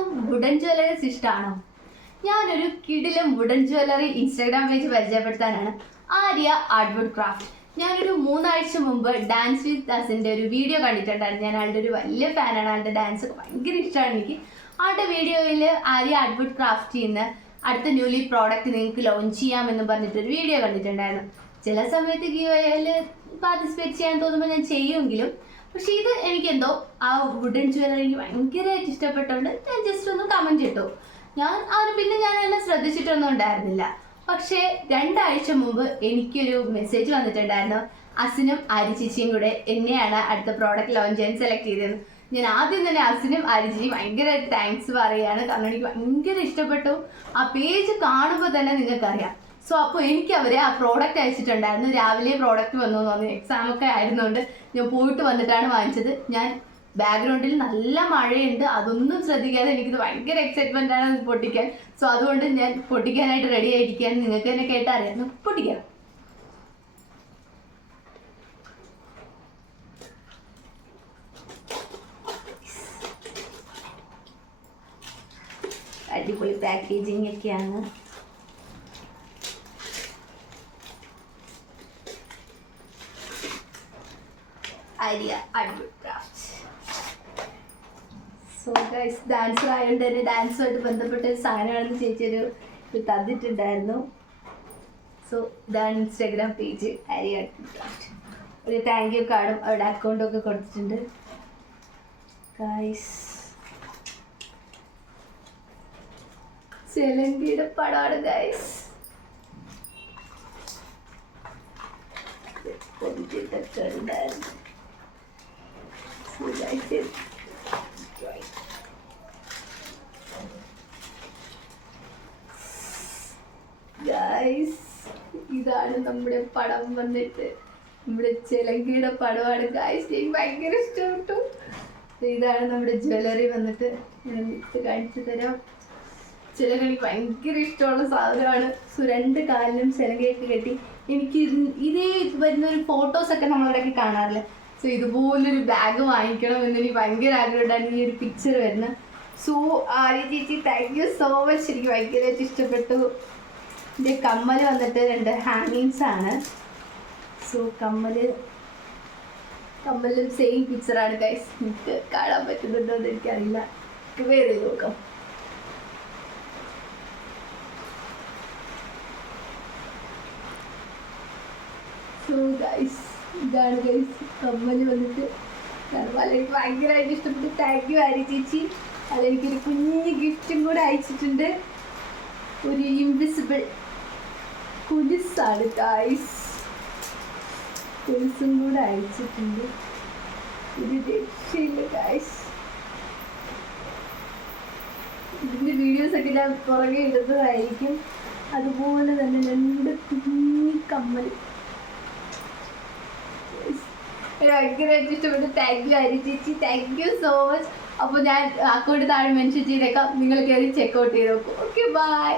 എല്ലാവർക്കും wooden jewelleries ഇഷ്ടമാണോ? ഞാനൊരു കിടിലം വുഡൻ ജ്വല്ലറി ഇൻസ്റ്റാഗ്രാം പേജ് പരിചയപ്പെടുത്താനാണ്. Arya art wood craft. ഞാനൊരു 3 ആഴ്ച മുമ്പ് ഡാൻസ് വിത്ത് അസിൻ്റെ ഒരു വീഡിയോ കണ്ടിട്ടുണ്ടായിരുന്നു. ഞാൻ ആളുടെ ഒരു വലിയ ഫാനാണ്. ആളുടെ ഡാൻസ് ഭയങ്കര ഇഷ്ടമാണ് എനിക്ക്. ആളുടെ വീഡിയോയിൽ ആര്യ ആർട്ട് വുഡ് ക്രാഫ്റ്റ് ചെയ്യുന്ന അടുത്ത ന്യൂലി പ്രോഡക്റ്റ് നിങ്ങൾക്ക് ലോഞ്ച് ചെയ്യാമെന്ന് പറഞ്ഞിട്ടൊരു വീഡിയോ കണ്ടിട്ടുണ്ടായിരുന്നു. ചില സമയത്ത് ഗിവയിൽ പാർട്ടിസിപ്പേറ്റ് ചെയ്യാൻ തോന്നുമ്പോൾ ഞാൻ ചെയ്യുമെങ്കിലും, പക്ഷെ ഇത് എനിക്കെന്തോ ആ വുഡൻ ജ്വല്ലറി എനിക്ക് ഭയങ്കരമായിട്ട് ഇഷ്ടപ്പെട്ടുകൊണ്ട് ഞാൻ ജസ്റ്റ് ഒന്ന് കമൻറ്റ് ഇട്ടു. പിന്നെ ഞാൻ എന്നെ ശ്രദ്ധിച്ചിട്ടൊന്നും ഉണ്ടായിരുന്നില്ല. പക്ഷേ 2 ആഴ്ച മുമ്പ് എനിക്കൊരു മെസ്സേജ് വന്നിട്ടുണ്ടായിരുന്നു. അസിനും ആര്യചേച്ചിയും കൂടെ എന്നെയാണ് അടുത്ത പ്രോഡക്റ്റ് ലോഞ്ച് ചെയ്യാൻ സെലക്ട് ചെയ്തത്. ഞാൻ ആദ്യം തന്നെ അസിനും ആര്യചേച്ചിയും ഭയങ്കര താങ്ക്സ് പറയുകയാണ്. കാരണം എനിക്ക് ഭയങ്കര ഇഷ്ടപ്പെട്ടു. ആ പേജ് കാണുമ്പോൾ തന്നെ നിങ്ങൾക്കറിയാം. സോ അപ്പോൾ എനിക്ക് അവർ ആ പ്രോഡക്റ്റ് അയച്ചിട്ടുണ്ടായിരുന്നു. രാവിലെ പ്രോഡക്റ്റ് വന്നു എന്ന് പറഞ്ഞു. എക്സാമൊക്കെ ആയിരുന്നുകൊണ്ട് ഞാൻ പോയിട്ട് വന്നിട്ടാണ് വാങ്ങിച്ചത്. ഞാൻ ബാക്ക്ഗ്രൗണ്ടിൽ നല്ല മഴയുണ്ട്, അതൊന്നും ശ്രദ്ധിക്കാതെ എനിക്കിത് ഭയങ്കര എക്സൈറ്റ്മെൻ്റ് ആണ് പൊട്ടിക്കാൻ. സോ അതുകൊണ്ട് ഞാൻ പൊട്ടിക്കാനായിട്ട് റെഡി ആയിരിക്കുകയാണ്. നിങ്ങൾക്ക് തന്നെ കേട്ടറിയാം, പൊട്ടിക്കാം. അടിപൊളി പാക്കേജിങ് ഒക്കെയാണ്. Arya art wood craft. So guys, dancer ആയതുകൊണ്ട് തന്നെ ഡാൻസുമായിട്ട് ബന്ധപ്പെട്ട ഒരു സാധനമാണെന്ന് ചേച്ചി ഒരു തന്നിട്ടുണ്ടായിരുന്നു. സോ ഇതാണ് Instagram page Arya art wood craft. ഒരു താങ്ക് യു കാർഡും അവരുടെ അക്കൗണ്ടൊക്കെ കൊടുത്തിട്ടുണ്ട്. ഗൈസ്, ചെലങ്കിയുടെ പടമാണ് ഗൈസ്. പൊതിച്ചിട്ടൊക്കെ ഉണ്ടായിരുന്നു. ഗൈസ്, ഇതാണ് നമ്മുടെ പടം വന്നിട്ട്. നമ്മുടെ ചെലങ്കിയുടെ പടമാണ് ഗൈസ്. എനിക്ക് ഭയങ്കര ഇഷ്ടപ്പെട്ടു. ഇതാണ് നമ്മുടെ ജ്വല്ലറി വന്നിട്ട്. ഞാൻ കാണിച്ചു തരാം. ചിലങ്ക എനിക്ക് ഭയങ്കര ഇഷ്ടമുള്ള സാധനമാണ്. സോ 2 കാലിലും ചിലങ്കയൊക്കെ കെട്ടി എനിക്ക് ഇതേ വരുന്നൊരു ഫോട്ടോസൊക്കെ നമ്മളിടയ്ക്ക് കാണാറില്ല. സോ ഇതുപോലൊരു ബാഗ് വാങ്ങിക്കണം എന്നെനിക്ക് ഭയങ്കര ആഗ്രഹമുണ്ടായിരുന്നു. ഈ ഒരു പിക്ചർ വരുന്നത്. സോ ആര്യ ചേച്ചി, താങ്ക് യു സോ മച്ച്. എനിക്ക് ഭയങ്കരമായിട്ട് ഇഷ്ടപ്പെട്ടു. എൻ്റെ കമ്മൽ വന്നിട്ട് 2 ഹാങ്ങിങ്സ് ആണ്. സോ കമ്മലും സെയിം പിക്ചറാണ് ഗൈസ്. എനിക്ക് കാണാൻ പറ്റുന്നുണ്ടോ എന്ന് എനിക്കറിയില്ല. വേറെ നോക്കാം. സോ ഗൈസ്, ഇതാണ് ഗൈസ് കമ്മല് വന്നിട്ട്. എനിക്ക് ഭയങ്കരമായിട്ട് ഇഷ്ടപ്പെട്ടു. താങ്ക് യു ആര്യ ചേച്ചി. അതെനിക്കൊരു കുഞ്ഞ് ഗിഫ്റ്റും കൂടെ അയച്ചിട്ടുണ്ട്. ഒരു ഇൻവിസിബിൾ കുരിസാണ് ഗൈസ്. കുരിസും കൂടെ അയച്ചിട്ടുണ്ട്. ഒരു രക്ഷയില്ല ഗൈസ്. ഇതിൻ്റെ വീഡിയോസൊക്കെ ഞാൻ പുറകെ ഇടുന്നതായിരിക്കും. അതുപോലെ തന്നെ 2 കുഞ്ഞി കമ്മൽ ഭയങ്കരമായിട്ട് ഇഷ്ടപ്പെട്ടു. താങ്ക് യു ആര്യ ചേച്ചി, താങ്ക് യു സോ മച്ച്. അപ്പോൾ ഞാൻ അക്കൗണ്ട് താഴെ മെൻഷൻ ചെയ്തേക്കാം. നിങ്ങൾ കയറി ചെക്കൗട്ട് ചെയ്ത് നോക്കും. Okay, by.